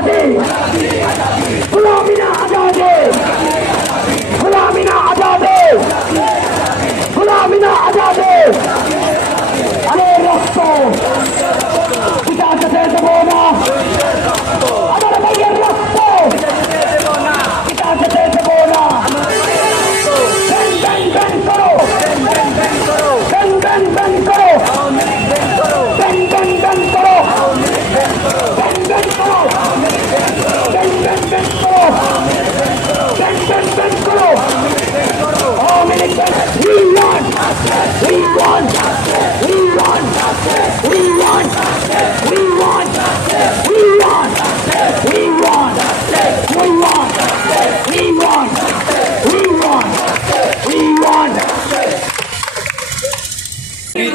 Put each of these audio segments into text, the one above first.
आजादी गुलामी ना आजादी गुलामी ना आजादी गुलामी ना आजादी अरे रक्त पिता से देबो ना अरे भाई रक्त पिता से देबो ना बंद करो बंद करो बंद करो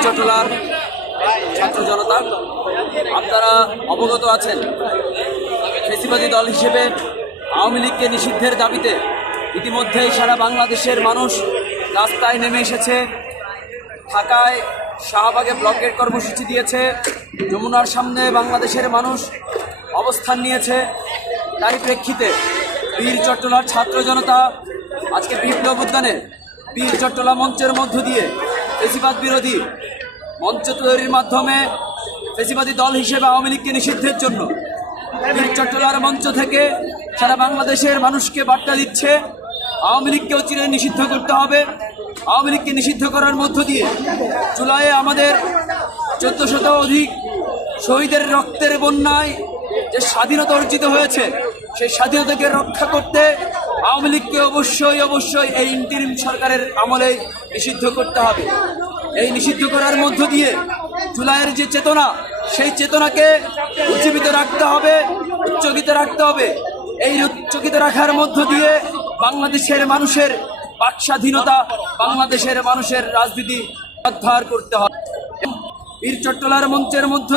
চট্টলার ছাত্র জনতা আপনারা অবগত আছেন ফ্যাসিবাদী দল হিসেবে আওয়ামী লীগকে নিষিদ্ধের দাবিতে ইতিমধ্যেই সারা বাংলাদেশের মানুষ রাস্তায় নেমে এসেছে। ঢাকায় শাহবাগে ব্লকেট কর্মসূচি দিয়েছে, যমুনার সামনে বাংলাদেশের মানুষ অবস্থান নিয়েছে। তারই প্রেক্ষিতে বীর চট্টলার ছাত্র জনতা আজকে বিপ্লব উদ্যানে বীর চট্টলা মঞ্চের মধ্য দিয়ে ফ্যাসিবাদ বিরোধী মঞ্চ তৈরির মাধ্যমে ফ্যাসিবাদী দল হিসেবে আওয়ামী লীগকে নিষিদ্ধের জন্য বীর চট্টলার মঞ্চ থেকে সারা বাংলাদেশের মানুষকে বার্তা দিচ্ছে আওয়ামী লীগকেও চিরে নিষিদ্ধ করতে হবে। আওয়ামী লীগকে নিষিদ্ধ করার মধ্য দিয়ে জুলাইয়ে আমাদের 1400 অধিক শহীদের রক্তের বন্যায় যে স্বাধীনতা অর্জিত হয়েছে সেই স্বাধীনতাকে রক্ষা করতে আওয়ামী লীগকে অবশ্যই এই ইন্টারিম সরকারের আমলে নিষিদ্ধ করতে হবে। এই নিষিদ্ধ করার মধ্য দিয়ে জুলাইয়ের যে চেতনা সেই চেতনাকে উজ্জীবিত রাখতে হবে, উচ্চকিত রাখতে হবে। এই উচ্চকিত রাখার মধ্য দিয়ে বাংলাদেশের মানুষের বাক স্বাধীনতা, বাংলাদেশের মানুষের রাজনীতি উদ্ধার করতে হবে। বীর চট্টলার মঞ্চের মধ্য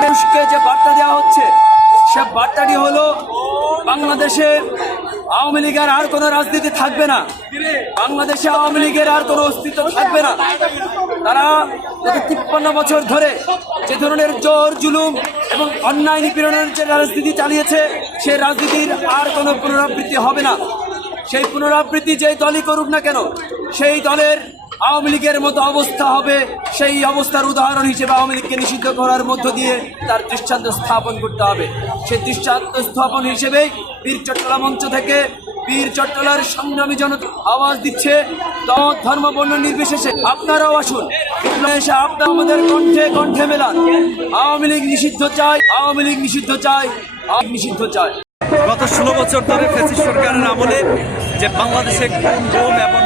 মানুষকে যে বার্তা দেওয়া হচ্ছে সে বার্তাটি হলো বাংলাদেশে আওয়ামী লীগের আর কোনো রাজনীতি থাকবে না, বাংলাদেশে আওয়ামী লীগের আর কোনো অস্তিত্ব থাকবে না। তারা গত 53 বছর ধরে যে ধরনের জোর জুলুম এবং অন্যায় নিপীড়নের যে রাজনীতি চালিয়েছে সেই রাজনীতির আর কোনো পুনরাবৃত্তি হবে না। সেই পুনরাবৃত্তি যেই দলই করুক না কেন সেই দলের আওয়ামী লীগের মতো অবস্থা হবে। সেই অবস্থার উদাহরণ হিসেবে আওয়ামী লীগকে নিষিদ্ধ করার মধ্য দিয়ে তার দৃষ্টান্ত স্থাপন করতে হবে। সেই দৃষ্টান্ত স্থাপন হিসেবেই বীর চট্টলা মঞ্চ থেকে বীর চট্টলার সংগ্রামী জনতা আওয়াজ দিচ্ছে, দল ধর্ম বর্ণ নির্বিশেষে আপনারাও আসুন, এসে আপনারা আমাদের কণ্ঠে কণ্ঠে মেলান। আওয়ামী লীগ নিষিদ্ধ চাই, আওয়ামী লীগ নিষিদ্ধ চাই, আওয়ামী লীগ নিষিদ্ধ চাই। গত 16 বছর ধরে ফ্যাসিস্ট সরকারের আমলে যে বাংলাদেশে গুম এবং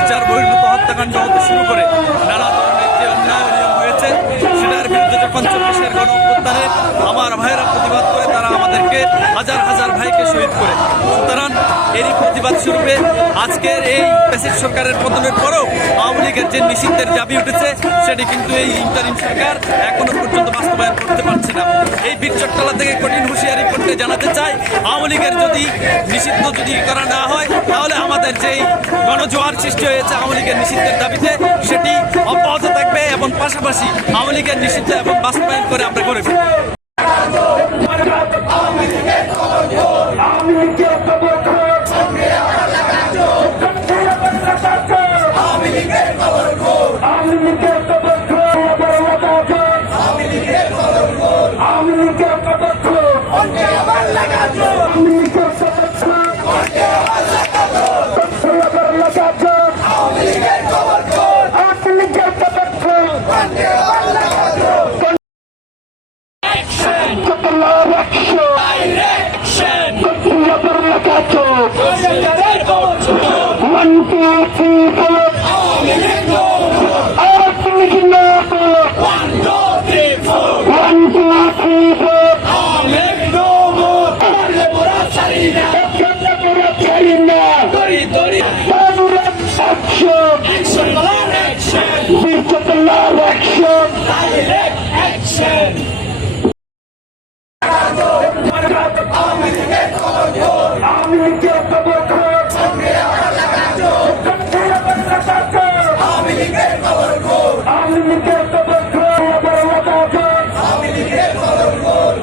বিচার বহির্ভূত হত্যাকাণ্ড হতে শুরু করে নানা ধরনের যে অন্যায় নিয়ম হয়েছে সেটার বিরুদ্ধে যখন 40-এর গণ অভ্যুত্থানে আমার ভাইয়েরা প্রতিবাদ করে তারা আমাদেরকে হাজার হাজার ভাইকে শহীদ করে। সুতরাং এরই প্রতিবাদ স্বরূপে আজকের এই ফ্যাসিস্ট সরকারের পতনের পরেও আওয়ামী লীগের যে নিষিদ্ধের দাবি উঠেছে সেটি কিন্তু এই ইন্টারিম সরকার এখনো পর্যন্ত বাস্তবায়ন করতে পারছে না। এই বীর চট্টলা থেকে কঠিন হুঁশিয়ারি করতে জানাতে চাই, আওয়ামী লীগের যদি নিষিদ্ধ যদি করা না হয় তাহলে আমাদের যেই গণজোয়ার সৃষ্টি হয়েছে আওয়ামী লীগের নিষিদ্ধের দাবিতে সেটি অব্যাহত থাকবে এবং পাশাপাশি আওয়ামী লীগের নিষিদ্ধ এবং বাস্তবায়ন করে আমরা করে ফেলব।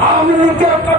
I'm